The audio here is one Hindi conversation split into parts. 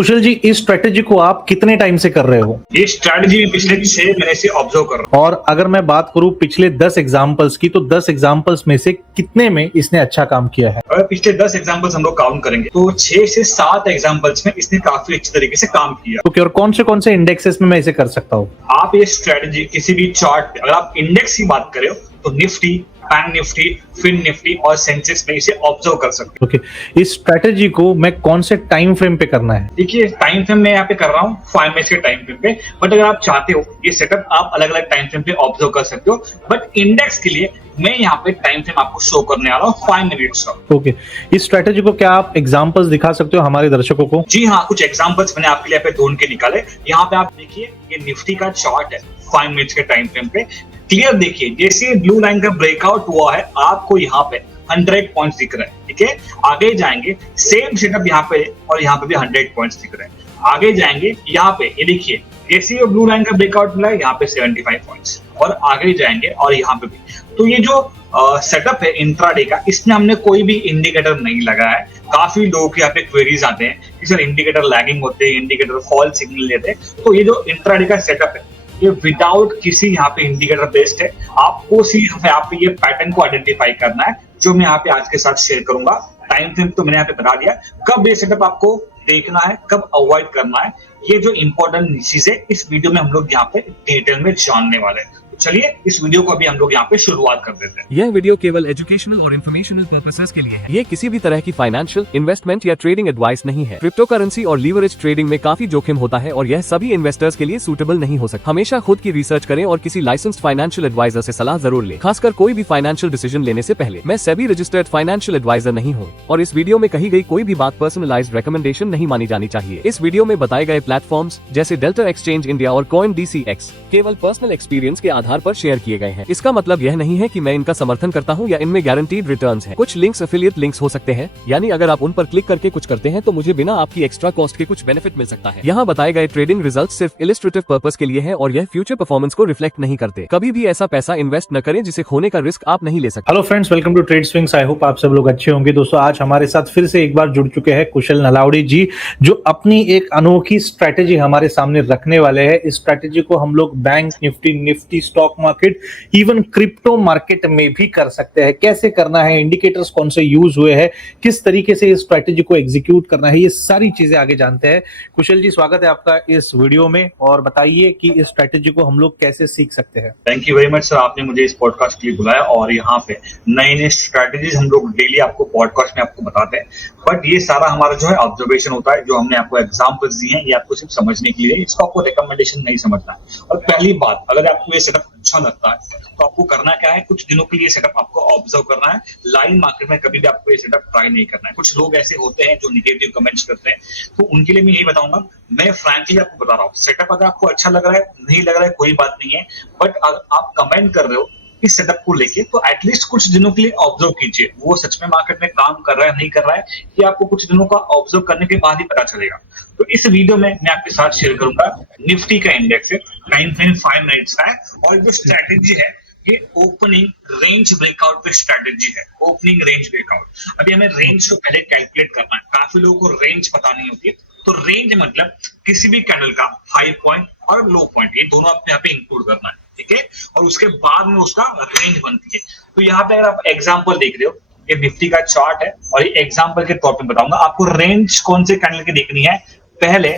कुशल जी, इस स्ट्रेटेजी को आप कितने टाइम से कर रहे हो? ये स्ट्रैटेजी में पिछले 6 महीने से ऑब्जर्व कर रहा हूँ। और अगर मैं बात करूं पिछले 10 एग्जांपल्स की, तो 10 एग्जांपल्स में से कितने में इसने अच्छा काम किया है? अगर पिछले 10 एग्जांपल्स हम लोग काउंट करेंगे तो 6 से 7 एग्जांपल्स में इसने काफी अच्छी तरीके से काम किया। ओके, और कौन से इंडेक्सेस में मैं इसे कर सकता हूँ? आप ये स्ट्रैटेजी किसी भी चार्ट, अगर आप इंडेक्स की बात करें तो Nifty, bank Nifty, fin Nifty और सेंसेक्स में इसे ऑब्जर्व कर सकते हैं। ओके, इस स्ट्रेटेजी को मैं कौन से टाइम फ्रेम पे करना है? देखिए, टाइम फ्रेम में यहाँ पे कर रहा हूँ 5 मिनट्स के टाइम फ्रेम पे, बट अगर आप चाहते हो ये सेटअप आप अलग अलग टाइम फ्रेम पे ऑब्जर्व कर सकते हो, बट इंडेक्स के लिए मैं यहाँ पे टाइम फ्रेम आपको शो करने वाला हूँ 5 मिनट्स का। ओके, इस स्ट्रेटेजी को क्या आप एग्जांपल्स दिखा सकते हो हमारे दर्शकों को? जी हाँ, कुछ एग्जांपल्स मैंने आपके लिए यहाँ पे ढूंढ के निकाले। यहाँ पे आप देखिए, ये निफ्टी का चार्ट है 5 मिनट्स के टाइम फ्रेम पे। क्लियर देखिए, जैसे ब्लू लाइन का ब्रेकआउट हुआ है आपको यहाँ पे 100 पॉइंट्स दिख रहे हैं। ठीक है, आगे जाएंगे सेम सेटअप यहाँ पे और यहाँ पे भी 100 पॉइंट्स दिख रहे हैं। आगे जाएंगे यहाँ पे, ये देखिए जैसे ये ब्लू लाइन का ब्रेकआउट मिला है यहाँ पे 75 पॉइंट्स, और आगे जाएंगे और यहाँ पे भी। तो ये जो सेटअप है इंट्राडे का, इसमें हमने कोई भी इंडिकेटर नहीं लगाया है। काफी लोगों के यहाँ पे क्वेरीज आते हैं कि सर इंडिकेटर लैगिंग होते हैं, इंडिकेटर फॉल सिग्नल लेते हैं। तो ये जो इंट्राडे का सेटअप है ये विदाउट किसी यहाँ पे इंडिकेटर बेस्ड है। आपको सिर्फ यहाँ पे ये पैटर्न को आइडेंटिफाई करना है, जो मैं यहाँ पे आज के साथ शेयर करूंगा। टाइम फ्रेम तो मैंने यहाँ पे बता दिया, कब ये सेटअप आपको देखना है, कब अवॉइड करना है, ये जो इंपॉर्टेंट चीज है इस वीडियो में हम लोग यहाँ पे डिटेल में जानने वाले हैं। चलिए इस वीडियो को अभी हम लोग यहाँ पे शुरुआत कर देते हैं। यह वीडियो केवल एजुकेशनल और इन्फॉर्मेशनल पर्पसेस के लिए है। ये किसी भी तरह की फाइनेंशियल, इन्वेस्टमेंट या ट्रेडिंग एडवाइस नहीं है। क्रिप्टो करेंसी और लीवरेज ट्रेडिंग में काफी जोखिम होता है और यह सभी इन्वेस्टर्स के लिए सूटेबल नहीं हो सकता। हमेशा खुद की रिसर्च करें और किसी लाइसेंस्ड फाइनेंशियल एडवाइजर से सलाह जरूर लें, खासकर कोई भी फाइनेंशियल डिसीजन लेने से पहले। मैं सेबी रजिस्टर्ड फाइनेंशियल एडवाइजर नहीं हूँ और इस वीडियो में कही गई कोई भी बात पर्सनलाइज्ड रिकमेंडेशन नहीं मानी जानी चाहिए। इस वीडियो में बताए गए प्लेटफॉर्म्स जैसे डेल्टा एक्सचेंज इंडिया और CoinDCX केवल पर्सनल एक्सपीरियंस के आधार पर शेयर किए गए हैं। इसका मतलब यह नहीं है कि मैं इनका समर्थन करता हूं या इनमें गारंटीड रिटर्न्स हैं। कुछ लिंक्स एफिलिएट लिंक्स हो सकते हैं, यानी अगर आप उन पर क्लिक करके कुछ करते हैं तो मुझे बिना आपकी एक्स्ट्रा कॉस्ट के कुछ बेनिफिट मिल सकता है। यहाँ बताए गए ट्रेडिंग रिजल्ट सिर्फ इलिस्ट्रेटिव पर्पस के लिए है और यह फ्यूचर परफॉर्मेंस को रिफ्लेक्ट नहीं करते। कभी भी ऐसा पैसा इन्वेस्ट न करें जिसे खोने का रिस्क आप नहीं ले सकते। Hello friends, welcome to trade swings. I hope आप सब लोग अच्छे होंगे। दोस्तों, आज हमारे साथ फिर से एक बार जुड़ चुके हैं कुशल नलावड़ी जी, जो अपनी एक अनोखी स्ट्रेटेजी हमारे सामने रखने वाले हैं। इस स्ट्रेटेजी को हम लोग bank Nifty, stock market, even crypto market में भी कर सकते हैं। कैसे करना है, इंडिकेटर्स कौन से यूज हुए हैं, किस तरीके से इस स्ट्रेटेजी को एग्जीक्यूट करना है, ये सारी चीजें आगे जानते हैं। कुशल जी, स्वागत है आपका इस वीडियो में, और बताइए कि इस स्ट्रेटेजी को हम लोग कैसे सीख सकते हैं। Thank you very much sir, आपने मुझे इस पॉडकास्ट के लिए बुलाया और यहाँ पे नए नए स्ट्रेटेजीज हम लोग डेली आपको पॉडकास्ट में आपको बताते हैं। बट ये सारा हमारा जो है ऑब्जर्वेशन होता है, जो हमने आपको एग्जाम्पल्स दिए हैं ये आपको सिर्फ समझने के लिए, इसको आपको रिकमेंडेशन नहीं समझना है। और पहली बात, अगर आपको ये सेटअप अच्छा लगता है तो आपको करना क्या है, कुछ दिनों के लिए सेटअप आपको ऑब्जर्व करना है। लाइव मार्केट में कभी भी आपको ये सेटअप ट्राई नहीं करना है। कुछ लोग ऐसे होते हैं जो निगेटिव कमेंट्स करते हैं, तो उनके लिए मैं यही बताऊंगा। मैं फ्रैंकली आपको बता रहा हूँ, सेटअप अगर आपको अच्छा लग रहा है, नहीं लग रहा है, कोई बात नहीं है, बट अगर आप कमेंट कर रहे हो इस सेटअप को लेके तो एटलीस्ट कुछ दिनों के लिए ऑब्जर्व कीजिए, वो सच में मार्केट में काम कर रहा है नहीं कर रहा है, ये आपको कुछ दिनों का ऑब्जर्व करने के बाद ही पता चलेगा। तो इस वीडियो में मैं आपके साथ शेयर करूंगा निफ्टी का इंडेक्स है, टाइम फ्रेम 5 मिनट्स का है, और जो स्ट्रेटेजी है ये ओपनिंग रेंज ब्रेकआउट पे स्ट्रेटेजी है। ओपनिंग रेंज ब्रेकआउट, अभी हमें रेंज को पहले कैलकुलेट करना है। काफी लोगों को रेंज पता नहीं होती है, तो रेंज मतलब किसी भी कैंडल का हाई पॉइंट और लो पॉइंट, ये दोनों आपको यहाँ पे इंक्लूड करना है। ठीक है, और उसके बाद में उसका रेंज बनती है। तो यहाँ पे अगर आप एग्जांपल देख रहे हो, ये निफ्टी का चार्ट है और ये एग्जांपल के तौर पे बताऊंगा आपको रेंज कौन से कैंडल की देखनी है। पहले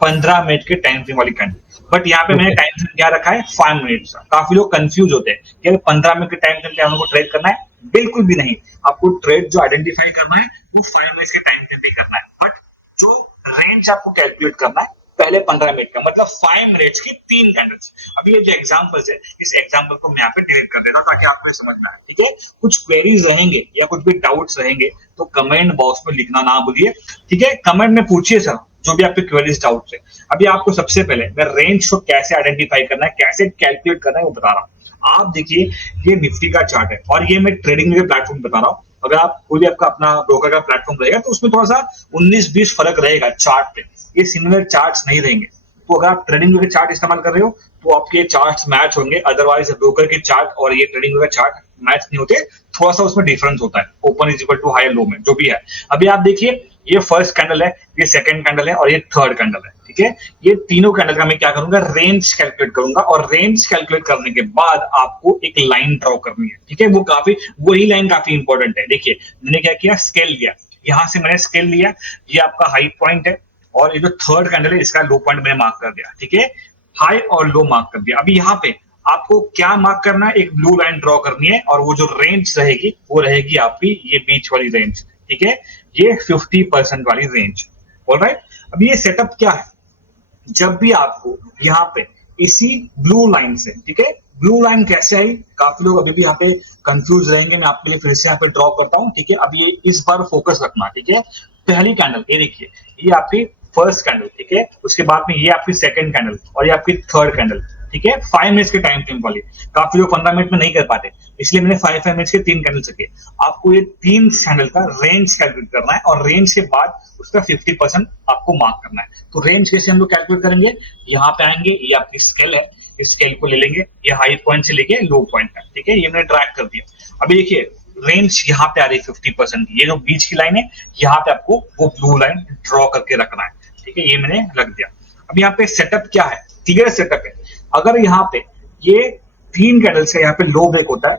15 मिनट के टाइम फ्रेम वाली कैंडल, बट यहाँ पे मैंने टाइम फ्रेम क्या रखा है 5 मिनट का। काफी लोग कंफ्यूज होते हैं कि 15 मिनट के टाइम फ्रेम पे हमको ट्रेड करना है, बिल्कुल भी नहीं। आपको ट्रेड जो आइडेंटिफाई करना है वो 5 मिनट के टाइम फ्रेम पे करना है, बट जो रेंज आपको कैलकुलेट करना है पहले 15 मिनट का, मतलब 5 मिनट्स की 3 कैंडल्स। अभी ये जो एग्जांपल्स है, इस एग्जांपल को मैं यहाँ पे डिलीट कर देता हूँ ताकि आपको समझ में आए। ठीक है, कुछ क्वेरीज रहेंगे या कुछ भी डाउट्स रहेंगे तो कमेंट बॉक्स में लिखना ना भूलिए। ठीक है, कमेंट में पूछिए सर जो भी आपके क्वेरीज डाउट्स है। अभी आपको सबसे पहले मैं रेंज को कैसे आइडेंटिफाई करना है, कैसे कैलकुलेट करना है वो बता रहा हूँ। आप देखिए, ये निफ्टी का चार्ट है और ये मैं ट्रेडिंग के प्लेटफॉर्म बता रहा हूँ। अगर आप कोई भी आपका अपना ब्रोकर का प्लेटफॉर्म रहेगा तो उसमें थोड़ा सा 19-20 फर्क रहेगा चार्ट पे, ये सिमिलर चार्ट्स नहीं रहेंगे। तो अगर आप ट्रेडिंग के चार्ट इस्तेमाल कर रहे हो तो आपके चार्ट्स मैच होंगे, अदरवाइज ब्रोकर के चार्ट और ये ट्रेडिंग का चार्ट मैच नहीं होते, थोड़ा सा उसमें डिफरेंस होता है। Open is equal to high low में जो भी है। अभी आप देखिए, ये फर्स्ट कैंडल है, ये सेकंड कैंडल है और ये थर्ड कैंडल है। ठीक है, ये तीनों कैंडल का मैं क्या करूंगा, रेंज कैलकुलेट करूंगा और रेंज कैलकुलेट करने के बाद आपको एक लाइन ड्रॉ करनी है। ठीक है, वही लाइन काफी इंपॉर्टेंट है। देखिए मैंने क्या किया, स्केल लिया, यहां से मैंने स्केल लिया, ये आपका हाई पॉइंट है और ये जो थर्ड कैंडल है इसका लो पॉइंट मैंने मार्क कर दिया। ठीक है, हाई और लो मार्क कर दिया। अभी यहाँ पे आपको क्या मार्क करना है, एक ब्लू लाइन ड्रॉ करनी है और वो जो रेंज रहेगी वो रहेगी आपकी ये बीच वाली रेंज। ठीक है, ये 50% वाली रेंज। ऑलराइट, अब ये सेटअप क्या है, जब भी आपको यहाँ पे इसी ब्लू लाइन से, ठीक है, ब्लू लाइन कैसे आई, काफी लोग अभी भी यहाँ पे कंफ्यूज रहेंगे, मैं आपके लिए फिर से यहाँ पे ड्रॉ करता हूँ। ठीक है, अब ये इस बार फोकस रखना। ठीक है, पहली कैंडल ये देखिए, ये आपकी फर्स्ट कैंडल, ठीक है, उसके बाद में ये आपकी सेकंड कैंडल और ये आपकी थर्ड कैंडल। ठीक है, 5 मिनट्स के टाइम फ्रेम वाली, काफी लोग 15 मिनट में नहीं कर पाते, इसलिए मैंने 5 मिनट्स के 3 कैंडल रखे। आपको ये 3 कैंडल का रेंज कैलकुलेट करना है और रेंज के बाद उसका 50% आपको मार्क करना है। तो रेंज कैसे हम लोग कैलकुलेट करेंगे, यहाँ पे आएंगे, ये आपकी स्केल है, इस स्केल को ले लेंगे, ये हाई पॉइंट से लेके लो पॉइंट तक। ठीक है, ये मैंने ट्रैक कर दिया। अभी देखिए रेंज यहाँ पे आ रही है 50%, ये जो बीच की लाइन है, यहाँ पे आपको वो ब्लू लाइन ड्रॉ करके रखना है। ठीक है, ये मैंने रख दिया। अब यहाँ पे सेटअप क्या है, क्लियर सेटअप है। अगर यहाँ पे ये 3 कैंडल से यहाँ पे लो ब्रेक होता है,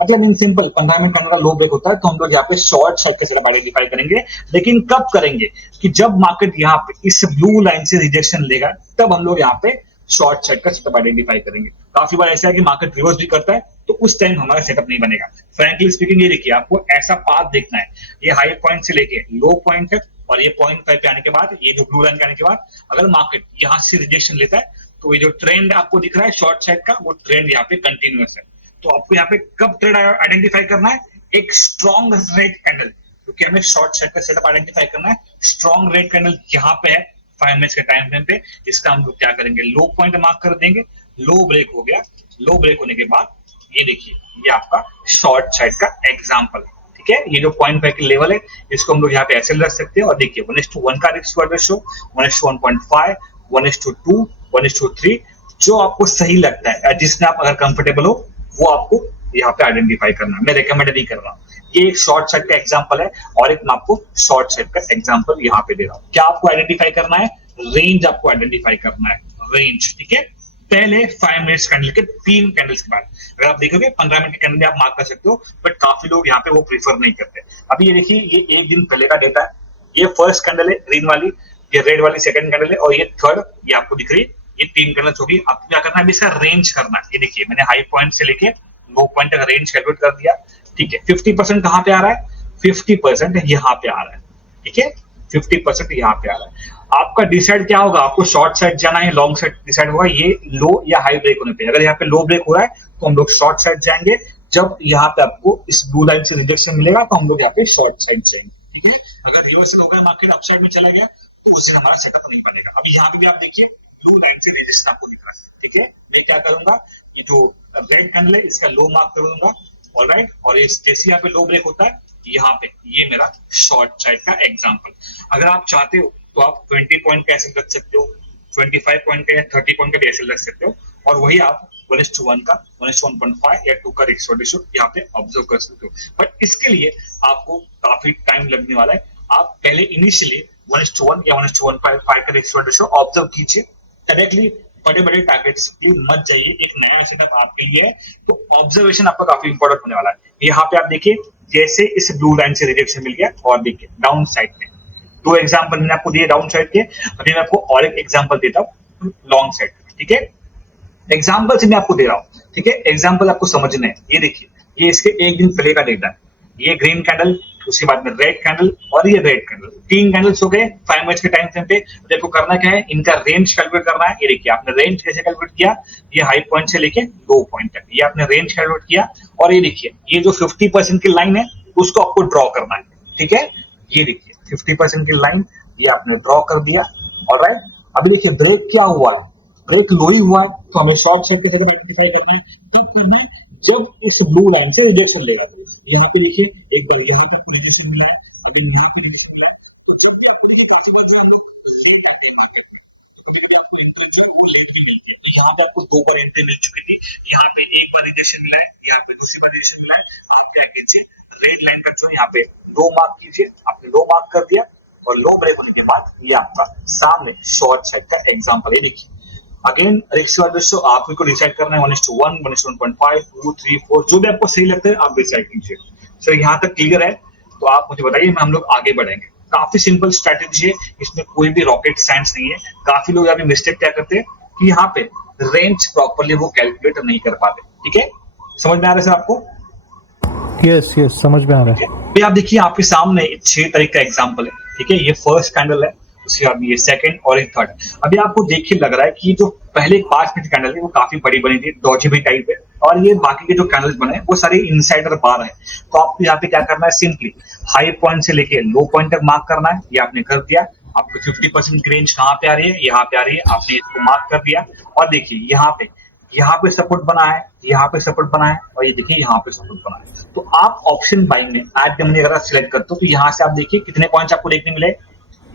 मतलब इन सिंपल 15 मिनट कैंडल का लो ब्रेक होता है, तो हम लोग यहाँ पे शॉर्ट साइड का सेटअप आइडेंटिफाई करेंगे। लेकिन कब करेंगे, कि जब मार्केट यहाँ पे इस ब्लू लाइन से रिजेक्शन लेगा, तब हम लोग यहाँ पे शॉर्ट साइड का सेटअप आइडेंटिफाई करेंगे। काफी बार ऐसा है कि मार्केट रिवर्स भी करता है, तो उस टाइम हमारा सेटअप नहीं बनेगा। फ्रैंकली स्पीकिंग, ये देखिए आपको ऐसा पाथ देखना है, ये हाई पॉइंट से लेके लो पॉइंट तक और ये 0.5 पे आने के बाद, ये जो ब्लू लाइन के आने के बाद अगर मार्केट यहाँ से रिजेक्शन लेता है, तो ये जो ट्रेंड आपको दिख रहा है शॉर्ट साइड का, वो ट्रेंड यहाँ पे कंटिन्यूअस है। तो आपको यहाँ पे कब ट्रेड आइडेंटिफाई करना है, एक स्ट्रॉन्ग रेड कैंडल, क्योंकि हमें शॉर्ट साइड का सेटअप आइडेंटिफाई करना है। स्ट्रॉन्ग रेड कैंडल यहाँ पे है 5 मिनट्स के टाइम फ्रेम पे, इसका हम लोग क्या करेंगे, लो पॉइंट मार्क कर देंगे। लो ब्रेक हो गया, लो ब्रेक होने के बाद ये देखिए, ये आपका शॉर्ट साइड का एग्जांपल। ठीक है, ये जो 0.5 की लेवल है, इसको हम लोग यहाँ पे ऐसे रख सकते हैं और देखिए 1:1 का रिस्क टू रेशियो, 1:1.5, 1:2, 1:3, जो आपको सही लगता है, जिसमें आप अगर कंफर्टेबल हो, वो आपको यहाँ पे आइडेंटिफाई करना है। मैं रिकमेंड नहीं कर रहा हूँ। ये एक शॉर्ट साइड का एग्जांपल है और एक मैं आपको शॉर्ट साइड का एग्जांपल यहाँ पे दे रहा हूँ। क्या आपको आइडेंटिफाई करना है, रेंज आपको आइडेंटिफाई करना है, रेंज। ठीक है, पहले 5 मिनट्स कैंडल के 3 कैंडल्स के बाद, अगर आप देखोगे 15 मिनट के कैंडल में आप मार्क कर सकते हो, बट काफी लोग यहाँ पे वो प्रीफर नहीं करते। अभी ये देखिए, ये एक दिन पहले का डेटा है, ये फर्स्ट कैंडल है ग्रीन वाली, ये रेड वाली सेकंड कैंडल है और ये थर्ड, ये आपको दिख रही है, ये 3 कैंडल्स होगी। आपको क्या करना है, इसका रेंज करना है। ये देखिए मैंने हाई पॉइंट से लेके लो पॉइंट तक रेंज कैलकुलेट कर दिया। ठीक है, 50% कहाँ पे आ रहा है, 50% यहाँ पे आ रहा है। ठीक है, 50% यहाँ पे आ रहा है। आपका डिसाइड क्या होगा, आपको शॉर्ट साइड जाना है, लॉन्ग साइड डिसाइड होगा, ये लो या हाई ब्रेक होने पे। अगर यहाँ पे लो ब्रेक हो रहा है तो हम लोग शॉर्ट साइड जाएंगे, जब यहाँ पे आपको इस ब्लू लाइन से रिजेक्शन मिलेगा तो हम लोग यहाँ पे शॉर्ट साइड जाएंगे। ठीक है, अगर रिवर्सल हो गया, मार्केट अपसाइड में चला गया, तो उस दिन हमारा सेटअप नहीं बनेगा। अभी यहाँ पे भी आप देखिए ब्लू लाइन से रिजेक्शन आपको दिख रहा है। ठीक है, मैं क्या करूंगा, ये जो रेड कैंडल है इसका लो मार्क कर दूंगा। ऑलराइट, और ये जैसे यहाँ पे लो ब्रेक होता है, यहाँ पे ये मेरा शॉर्ट साइड का एग्जांपल। अगर आप चाहते हो तो आप 20 पॉइंट का ऐसे रख सकते हो, 25 पॉइंट का या 30 पॉइंट का भी ऐसे रख सकते हो, और वही आप 1:1 का, 1:1.5 या 2 का रिस्क रेशियो यहाँ पे ऑब्जर्व कर सकते हो। बट इसके लिए आपको काफी टाइम लगने वाला है। आप पहले इनिशियली 1:1 या 1:1.5 का रिस्क रेशियो ऑब्जर्व कीजिए। डायरेक्टली बड़े बड़े टारगेट्स के लिए मत जाइए, एक नया सेटअप आपके लिए है, तो ऑब्जर्वेशन आपका काफी इंपॉर्टेंट होने वाला है। यहाँ पे आप देखिए, जैसे इस ब्लू लाइन से रिजेक्शन मिल गया, और देखिए डाउन साइड में 2 एग्जांपल मैंने आपको दिए डाउन साइड के। अभी मैं आपको और एक एग्जांपल देता हूँ लॉन्ग साइड। ठीक है, एग्जांपल से मैं आपको दे रहा हूँ। ठीक है, एग्जांपल आपको समझना है। ये देखिए, ये इसके एक दिन पहले का डेटा है, ये ग्रीन कैंडल, उसके बाद में रेड कैंडल और ये रेड कैंडल, 3 कैंडल्स हो गए 5 मिनट्स के टाइम फ्रेम पे। देखो करना क्या है, इनका रेंज कैलकुलेट करना है। ये देखिए आपने रेंज कैसे कैलकुलेट किया, ये हाई पॉइंट से लेके लो पॉइंट तक, ये आपने रेंज कैलकुलेट किया। और ये देखिए, ये जो 50% की लाइन है उसको आपको ड्रॉ करना है। ठीक है, ये देखिए 50% की लाइन, ये आपने ड्रॉ कर दिया। ऑलराइट, अभी देखिए ब्रेक क्या हुआ, ब्रेक लो ही हुआ है, तो हमें शॉर्ट साइड के साथ आइडेंटिफाई करना है। तब करना है जब इस ब्लू लाइन से रिजेक्शन लेगा। तो यहाँ पे देखिए, एक बार यहाँ पर रिजेक्शन मिला है, अभी यहाँ पर रिजेक्शन मिला है, तो जब भी आपको जो हम लोग यहाँ पे आपको 2 बार एंट्री मिल चुकी थी, यहाँ पे एक बार रिजेक्शन मिला है, यहाँ पे दूसरी बार रिजेक्शन मिला है। आप क्या कीजिए, रेड लाइन का जो यहाँ पे लो मार्क कीजिए, आपने लो मार्क कर दिया, और लो ब्रेक होने के बाद ये आपका सामने शॉर्ट साइड का एग्जांपल है। देखिए अगेन रिस्क वाले दोस्तों आपको डिसाइड करना है 1:1, 1:1.5, 2, 3, 4 जो भी आपको सही लगता है आप डिसाइड कीजिए। सर यहाँ तक क्लियर है तो आप मुझे बताइए, हम लोग आगे बढ़ेंगे। काफी सिंपल स्ट्रेटेजी है, इसमें कोई भी रॉकेट साइंस नहीं है। काफी लोग यहाँ पे मिस्टेक क्या करते हैं कि यहाँ पे रेंज प्रॉपर्ली वो कैलकुलेट नहीं कर पाते। ठीक है, समझ में आ रहा है सर आपको? यस यस, समझ में आ रहा है। अभी आप देखिए आपके सामने 6 तारीख का एग्जाम्पल है। ठीक है, ये फर्स्ट कैंडल है, उसके बाद ये सेकंड और ये थर्ड। अभी आपको देख के लग रहा है कि जो पहले 5 मिनट कैंडल है वो काफी बड़ी बनी थी, डॉजी भी टाइप है, और ये बाकी के जो कैंडल्स बने वो सारे इनसाइडर बार है। तो आपको यहाँ पे क्या करना है, सिंपली हाई पॉइंट से लेके लो पॉइंट तक मार्क करना है। ये आपने कर दिया। आपको 50% की रेंज कहाँ पे आ रही है, यहाँ पे आ रही है, आपने इसको मार्क कर दिया। और देखिए यहाँ पे सपोर्ट बना है, यहाँ पे सपोर्ट बना है, और ये देखिए यहाँ पे सपोर्ट बना है। तो आप ऑप्शन बाइंग में एट द मनी अगर आप सिलेक्ट करते हो तो यहाँ से आप देखिए कितने पॉइंट्स आपको देखने मिले।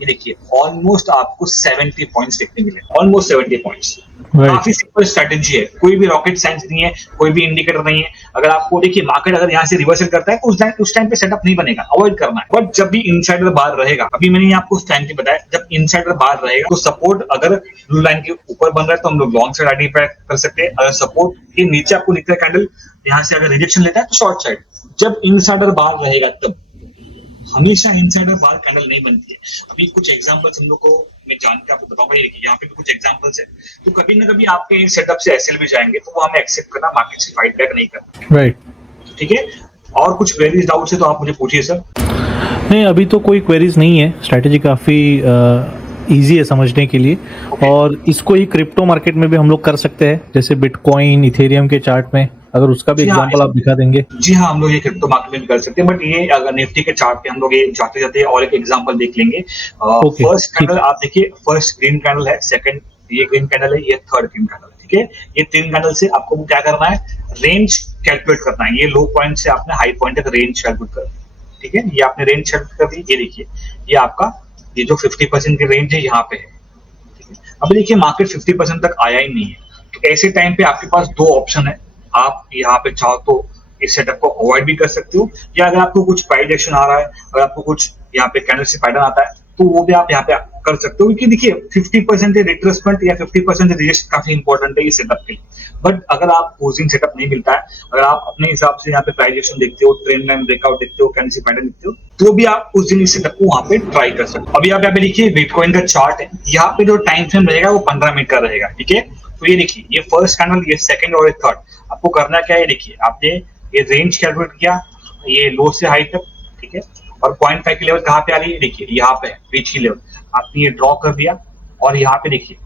ये देखिए ऑलमोस्ट आपको 70 पॉइंट्स देखने मिले, ऑलमोस्ट 70 पॉइंट्स। काफी सिंपल स्ट्रेटेजी है, कोई भी रॉकेट साइंस नहीं है, कोई भी इंडिकेटर नहीं है। अगर आपको देखिए मार्केट अगर यहाँ से रिवर्सल करता है तो उस टाइम पे सेटअप नहीं बनेगा, अवॉइड करना है। बट जब भी इनसाइडर बार रहेगा, अभी मैंने आपको उस टाइम पे बताया, जब इनसाइडर बार रहेगा तो सपोर्ट अगर ब्लू लाइन के ऊपर बन रहा है तो हम लोग लॉन्ग साइड आइडेंटिफाई कर सकते हैं। अगर सपोर्ट के नीचे आपको दिख रहा है कैंडल, यहाँ से अगर रिजेक्शन लेता है तो शॉर्ट साइड। जब इनसाइडर बार रहेगा तब हमेशा इनसाइडर बार कैंडल नहीं बनती है। अभी कुछ एग्जांपल्स हम लोग को मैं जान के आपको बताऊंगा। ये देखिए यहाँ पे भी कुछ एग्जांपल्स है। तो कभी ना कभी आपके सेटअप से एसएल भी जाएंगे तो वो हमें एक्सेप्ट करना, मार्केट से फाइट बैक नहीं करना। राइट, ठीक है। और कुछ क्वेरीज डाउट्स है तो आप मुझे पूछिए सर। नहीं अभी तो कोई क्वेरीज नहीं है, स्ट्रैटेजी काफ़ी इजी है समझने के लिए। और इसको ही क्रिप्टो मार्केट में भी हम लोग कर सकते हैं, जैसे बिटकॉइन, इथेरियम के चार्ट में, अगर उसका भी एग्जांपल आप दिखा देंगे। जी हाँ, हम लोग ये क्रिप्टो मार्केट में भी कर सकते हैं, बट ये अगर निफ्टी के चार्ट पे हम लोग ये जाते जाते और एक एग्जांपल देख लेंगे। फर्स्ट कैंडल आप देखिए, फर्स्ट ग्रीन कैंडल है, सेकंड ये ग्रीन कैंडल है, ये थर्ड ग्रीन कैंडल है। ठीक है, ये 3 कैंडल से आपको क्या करना है, रेंज कैलकुलेट करना है। ये लो पॉइंट से आपने हाई पॉइंट तक रेंज कैलकुलेट करना है। ठीक है, ये आपने रेंज कैलकुलेट कर दी। ये देखिए ये आपका ये जो 50% की रेंज है यहाँ पे है। ठीक है, अब देखिए मार्केट 50% तक आया ही नहीं है, तो ऐसे टाइम पे आपके पास 2 ऑप्शन है। आप यहाँ पे चाहो तो इस सेटअप को अवॉइड भी कर सकते हो, या अगर आपको कुछ प्राइस एक्शन आ रहा है, अगर आपको कुछ यहाँ पे कैंडल से पैटर्न आता है तो वो भी आप यहाँ पे कर सकते हो। क्योंकि देखिए 50% रिट्रेसमेंट या 50% रिजेक्शन काफी इंपॉर्टेंट है इस सेटअप के लिए। बट अगर आप पोजिंग सेटअप नहीं मिलता है, अगर आप अपने हिसाब से यहाँ पे प्राइस एक्शन देखते हो, ट्रेंड लाइन ब्रेकआउट देखते हो, कैंडल से पैटर्न देखते हो, तो भी आप उस दिन इस सेटअप को वहां पे ट्राई कर सकते हो। अभी आप यहाँ पे देखिए बिटकॉइन का चार्ट है, यहाँ पे जो टाइम फ्रेम रहेगा वो 15 मिनट का रहेगा। ठीक है, तो ये देखिए ये फर्स्ट कैंडल, ये सेकंड और ये थर्ड। आपको करना क्या है, देखिए आपने ये रेंज कैलकुलेट किया, ये लो से हाई तक। ठीक है, और 0.5 की लेवल कहाँ पे आ रही है, देखिए यहाँ पे बीच की लेवल आपने ये ड्रॉ कर दिया। और यहाँ पे देखिए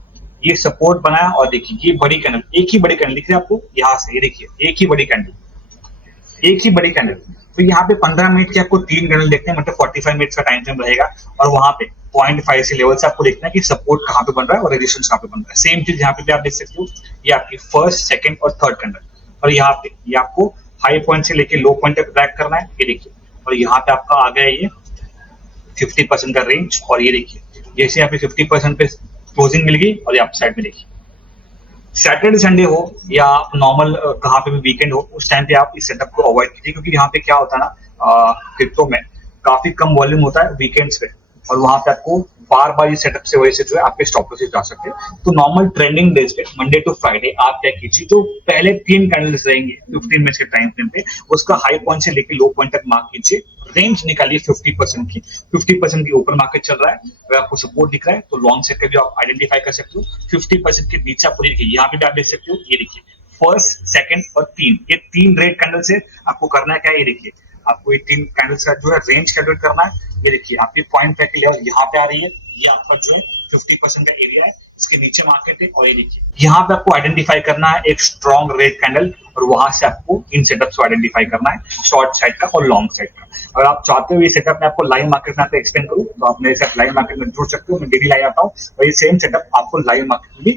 ये सपोर्ट बनाया, और देखिए ये बड़ी कैंडल, एक ही बड़ी कैंडल दिख रही है आपको यहाँ से, ये देखिए एक ही बड़ी कैंडल। तो यहाँ पे 15 मिनट के आपको 3 कैंडल देखते हैं, मतलब 45 मिनट का टाइम फ्रेम रहेगा। और वहां पे 0.5 से लेवल से आपको देखना है कि सपोर्ट कहाँ पे बन रहा है और रेजिस्टेंस कहाँ पे बन रहा है। सेम चीज यहाँ पे भी आप देख सकते हो, ये आपकी फर्स्ट, सेकंड और थर्ड कैंडल। और यहाँ पे ये आपको हाई पॉइंट से लेके लो पॉइंट तक ट्रैक करना है। ये देखिए, और यहाँ पे आपका आ गया ये 50% का रेंज। और ये देखिए जैसे यहाँ पे 50% पे क्लोजिंग मिल गई, और ये आप साइड में देखिए सैटरडे संडे हो या नॉर्मल कहाँ पे भी वीकेंड हो, उस टाइम पे आप इस सेटअप को अवॉइड कीजिए। क्योंकि यहाँ पे क्या होता है ना, क्रिप्टो में काफी कम वॉल्यूम होता है वीकेंड्स पे, और वहां पे आपको बार बार ये सेटअप से वजह से जो है आपके स्टॉप लॉसेस जा सकते हैं। तो नॉर्मल ट्रेंडिंग डेज पे मंडे टू फ्राइडे आप क्या कीजिए, जो पहले 3 कैंडल्स रहेंगे 15 मिनट के टाइम फ्रेम पे, उसका हाई पॉइंट से लेके लो पॉइंट तक मार्क कीजिए, रेंज निकालिए 50% की। 50% के ऊपर मार्केट चल रहा है, अगर आपको सपोर्ट दिख रहा है तो लॉन्ग सेट का भी आप आइडेंटिफाई कर सकते हो। 50% के नीचे आपको देखिए, यहाँ पे भी आप देख सकते हो, ये देखिए फर्स्ट, सेकंड और 3, ये 3 रेड कैंडल से आपको करना क्या है, ये देखिए आपको ये 3 कैंडल्स का जो है रेंज कैलकुलेट करना है। ये देखिए आपकी 0.5 की लेवल यहाँ पे आ रही है, ये आपका जो है 50% का एरिया है, इसके नीचे मार्केट है। और ये देखिए यहाँ पे आपको आइडेंटिफाई करना है एक स्ट्रॉन्ग रेड कैंडल, और वहां से आपको इन सेटअप्स को आइडेंटिफाई करना है, शॉर्ट साइड का और लॉन्ग साइड का। अगर आप चाहते हो ये सेटअप में आपको लाइव मार्केट में एक्सप्लेन करूँ तो आप मेरे साथ लाइव मार्केट में जुड़ सकते हो, मैं डेली लाइव आता हूँ, और ये सेम सेटअप आपको लाइव मार्केट में भी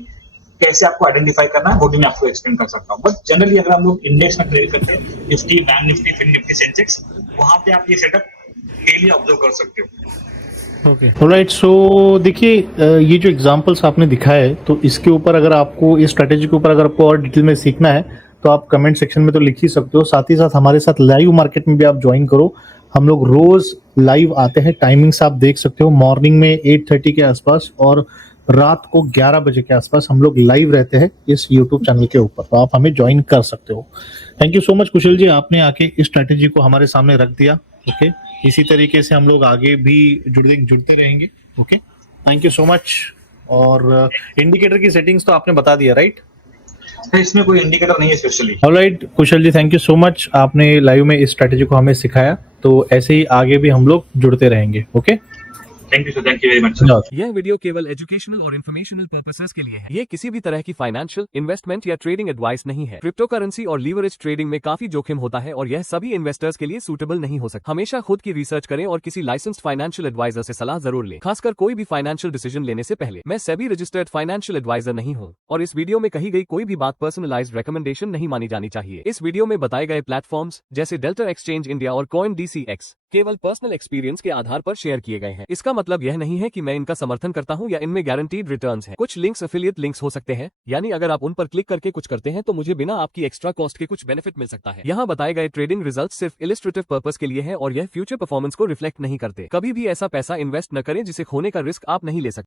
कैसे आपको आइडेंटिफाई करना है वो भी मैं आपको एक्सप्लेन कर सकता हूँ। बट जनरली अगर हम लोग इंडेक्स में ट्रेड करते हैं, Nifty, bank Nifty, fin Nifty, Sensex, वहां पे आप ये सेटअप डेली ऑब्जर्व कर सकते हो। Okay, alright. सो देखिए ये जो एग्जांपल्स आपने दिखाए है, तो इसके ऊपर अगर आपको इस स्ट्रेटेजी के ऊपर अगर आपको और डिटेल में सीखना है तो आप कमेंट सेक्शन में तो लिख ही सकते हो। साथ ही साथ हमारे साथ लाइव मार्केट में भी आप ज्वाइन करो। हम लोग रोज लाइव आते हैं, टाइमिंग्स आप देख सकते हो, मॉर्निंग में 8:30 के आसपास और रात को 11 बजे के आसपास हम लोग लाइव रहते हैं इस यूट्यूब चैनल के ऊपर, तो आप हमें ज्वाइन कर सकते हो। थैंक यू सो मच कुशल जी, आपने आके इस स्ट्रैटेजी को हमारे सामने रख दिया। ओके, इसी तरीके से हम लोग आगे भी जुड़ते रहेंगे। Okay, thank you so much. और इंडिकेटर की सेटिंग्स तो आपने बता दिया, राइट? तो इसमें कोई इंडिकेटर नहीं है specially. Alright Kushal ji, thank you so much, आपने लाइव में इस स्ट्रैटेजी को हमें सिखाया, तो ऐसे ही आगे भी हम लोग जुड़ते रहेंगे। Okay, thank you sir, thank you very much. यह वीडियो केवल एजुकेशनल और इन्फॉर्मेशनल पर्पसेस के लिए है। ये किसी भी तरह की फाइनेंशियल, इन्वेस्टमेंट या ट्रेडिंग एडवाइस नहीं है। क्रिप्टो करेंसी और लीवरेज ट्रेडिंग में काफी जोखिम होता है और यह सभी इन्वेस्टर्स के लिए सूटेबल नहीं हो सकता। हमेशा खुद की रिसर्च करें और किसी लाइसेंस्ड फाइनेंशियल एडवाइजर से सलाह जरूर लें, खासकर कोई भी फाइनेंशियल डिसीजन लेने से पहले। मैं सेबी रजिस्टर्ड फाइनेंशियल एडवाइजर नहीं हूँ और इस वीडियो में कही गई कोई भी बात पर्सनलाइज्ड रिकमेंडेशन नहीं मानी जानी चाहिए। इस वीडियो में बताए गए प्लेटफॉर्म्स जैसे डेल्टा एक्सचेंज इंडिया और CoinDCX केवल पर्सनल एक्सपीरियंस के आधार पर शेयर किए गए हैं। इसका मतलब यह नहीं है कि मैं इनका समर्थन करता हूं या इनमें गारंटीड रिटर्न्स हैं। कुछ लिंक्स एफिलिएट लिंक्स हो सकते हैं, यानी अगर आप उन पर क्लिक करके कुछ करते हैं तो मुझे बिना आपकी एक्स्ट्रा कॉस्ट के कुछ बेनिफिट मिल सकता है। यहाँ बताए गए ट्रेडिंग रिजल्ट सिर्फ इलिस्ट्रेटिव पर्पस के लिए है और यह फ्यूचर परफॉर्मेंस को रिफ्लेक्ट नहीं करते। कभी भी ऐसा पैसा इन्वेस्ट न करें जिसे खोने का रिस्क आप नहीं ले सकते।